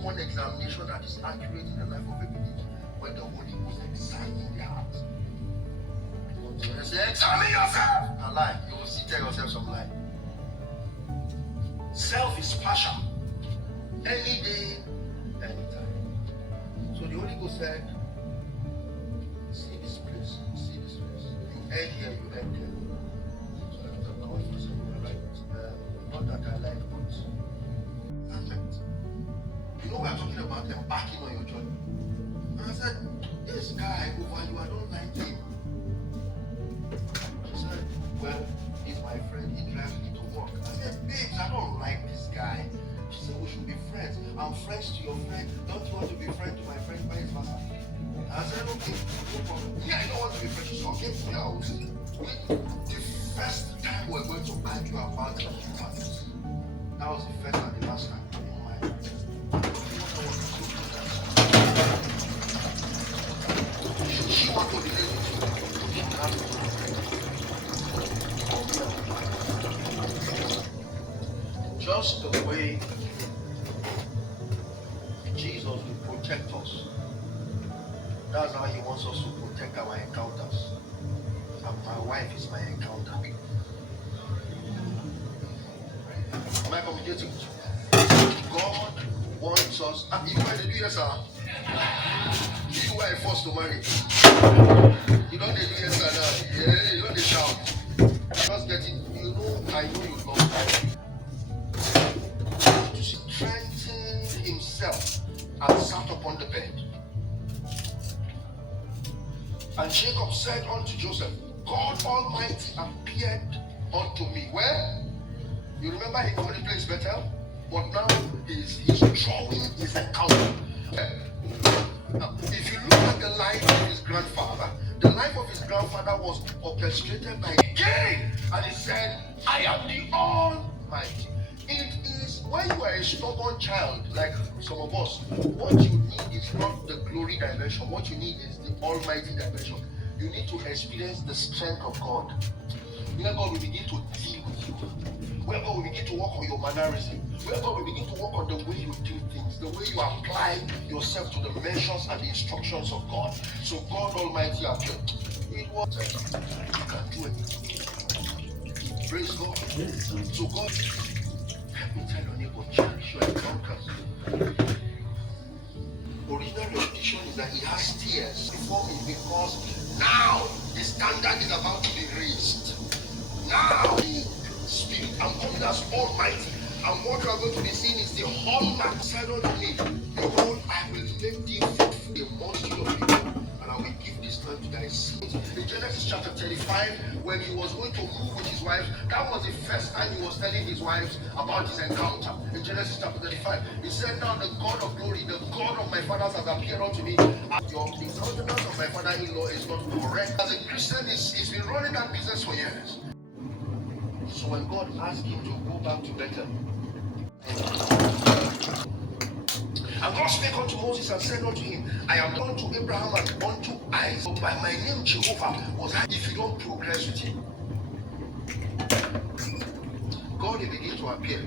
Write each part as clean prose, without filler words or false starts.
One examination that is accurate in the life of a believer when the Holy Ghost examines their heart. So they say, examine yourself. A lie. You will see, tell yourself some lie. Self is partial. Any day, anytime. So the Holy Ghost said, see this place, see this place. You end here, you end there. So I was like, God, for some right. Not that I like, but perfect. You know, we are talking about embarking on your journey. And I said, this guy over you, I don't like him. She said, well, he's my friend, he drives me to work. I said, babes, I don't like this guy. She said, we should be friends. I'm friends to your friend. Don't you want to be friends to my friend, vice versa? I said, okay, no problem. Yeah, I don't want to be friends. She said, okay, yeah, we'll see. The first time we're going to argue about it, that was the first and the last time. She want to relate with you. She has to. Just the way Jesus will protect us. That's how he wants us to protect our encounters. And my wife is my encounter. Am I communicating with you? God wants us. You want to do yes, sir? You were forced to marry. You don't do yes, sir. Yeah, you don't shout. Just getting, you know, I know you love me. To strengthen himself and sat upon the bed. And Jacob said unto Joseph, God Almighty appeared unto me. Where? You remember he called the place Bethel? But now he's drawing his encounter. Now, if you look at the life of his grandfather, the life of his grandfather was orchestrated by again. And he said, I am the Almighty. It is when you are a stubborn child, like some of us, what you need is not the glory dimension. What you need is the almighty dimension. You need to experience the strength of God. Where God will begin to deal with you. Where God will begin to work on your mannerism. Where God will begin to work on the way you do things. The way you apply yourself to the measures and the instructions of God. So God Almighty appeared. It was you can do it. Praise God. So God, help me tell your neighbor, cherish your encounters. Original repetition is that he has tears before me because now the standard is about to be raised. Now, Spirit, I'm coming as Almighty, and what you are going to be seeing is the hallmark said unto me, behold, I will make thee fruitful amongst your people, and I will give this land to thy seed. In Genesis chapter 35, when he was going to move with his wives, that was the first time he was telling his wives about his encounter. In Genesis chapter 35, he said, now the God of glory, the God of my fathers has appeared unto me. Your countenance of my father-in-law is not correct. As a Christian, he's been running that business for years. So when God asked him to go back to Bethel, and God spake unto Moses and said unto him, I am unto Abraham and unto Isaac, by my name Jehovah was I. If you don't progress with him, God will begin to appear.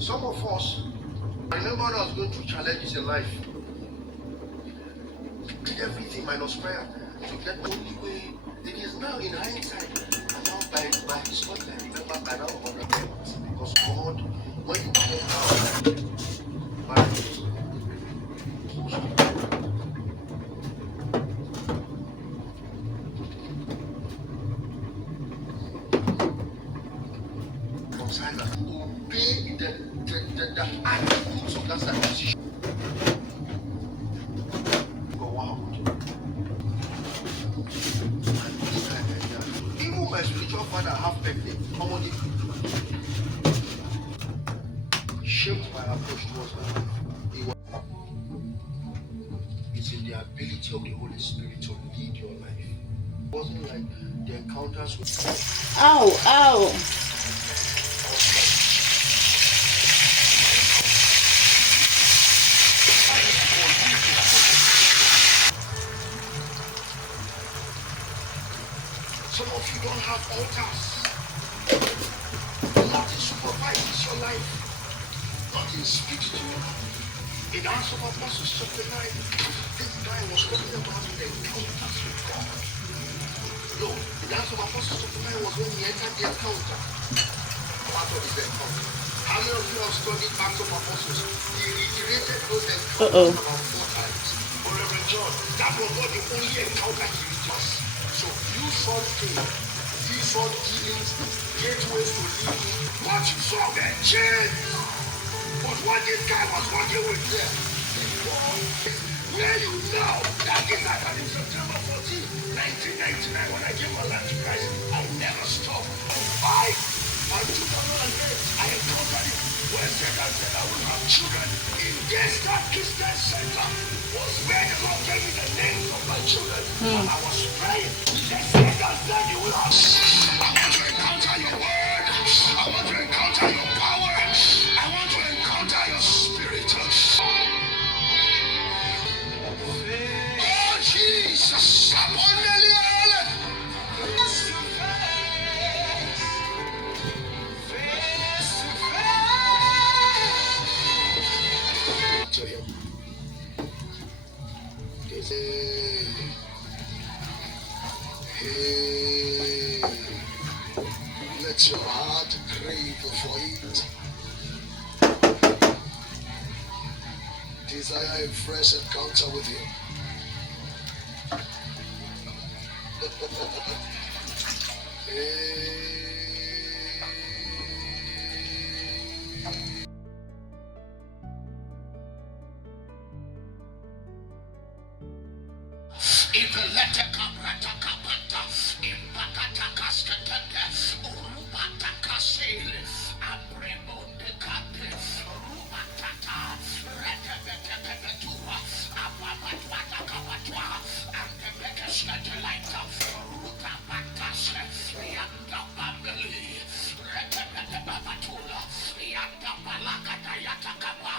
Some of us, I remember when I was going through challenges in life, did everything minus prayer to get the only way. It is now in hindsight, and now by his God, I remember by now because God, when you come out, marriage, from silence, obey the attributes of that circumcision. Go out. Even my spiritual father have birthday, commonly shaped my approach towards life. It's in the ability of the Holy Spirit to lead your life. It wasn't like the encounters with Ow. some of you don't have altars. your life. Nothing speaks to you. In Acts of Apostles chapter 9, this guy was talking about the encounters with God. No, in Acts of Apostles chapter 9 was when he entered the encounter. Part of his encounter. How many of you have studied Acts of Apostles? He reiterated those encounters about 4 times. But Reverend John, that was not the only encounter he did us. So you saw things, you saw dealings, gateways to lead. What you saw then changed. But what this guy was working with there, where you know that this happened in September 14, 1999, when I gave my life to Christ, I never stopped. And 2008, I encountered it when Satan said I will have children. In this Christian center was where the Lord gave me the names of my children. And I was praying. He said, Satan said you will have. I want to encounter your word. I want to encounter your power. I want to encounter your spirit. Oh, Jesus. To him. Hey, let your heart crave for it. Desire a fresh encounter with him. Hey. If the letter cabrata capata, impacata cascatende, urubata casele, abremonde cante, rubatata, retebetebetua, ababatuata cabatua, and the becascatelaita, rutabatas, yanda bambeli, retebetebatula, yanda balacata yatakaba,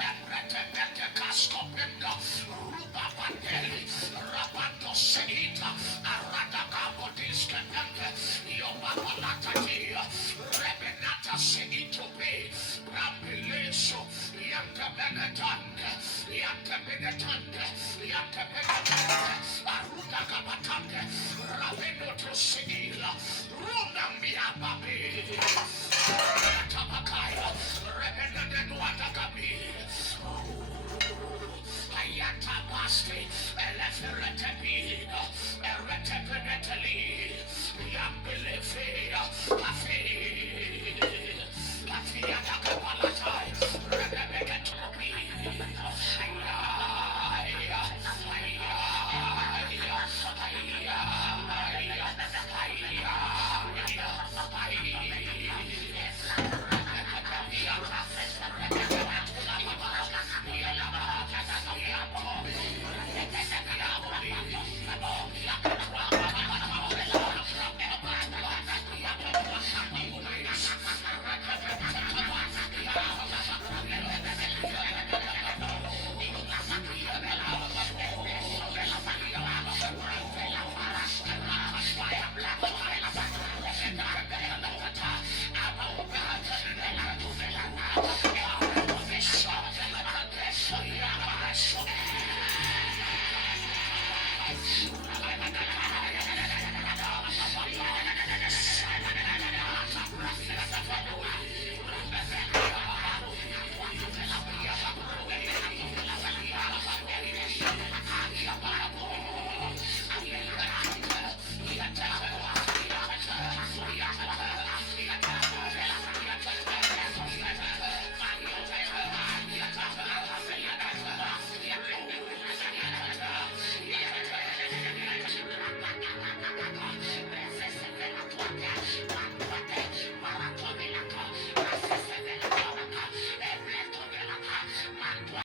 and retebetecascopenda, rubabandeli. Rabato Senita, Aradacabo Discapende, Yomabalatatia, Rebenata Senito Bay, Rambileso, Yanta Benetande, Yanta Benetande, Yanta Benetande, Aruda Gabatande, Rabenoto Senila, Runambia Babi.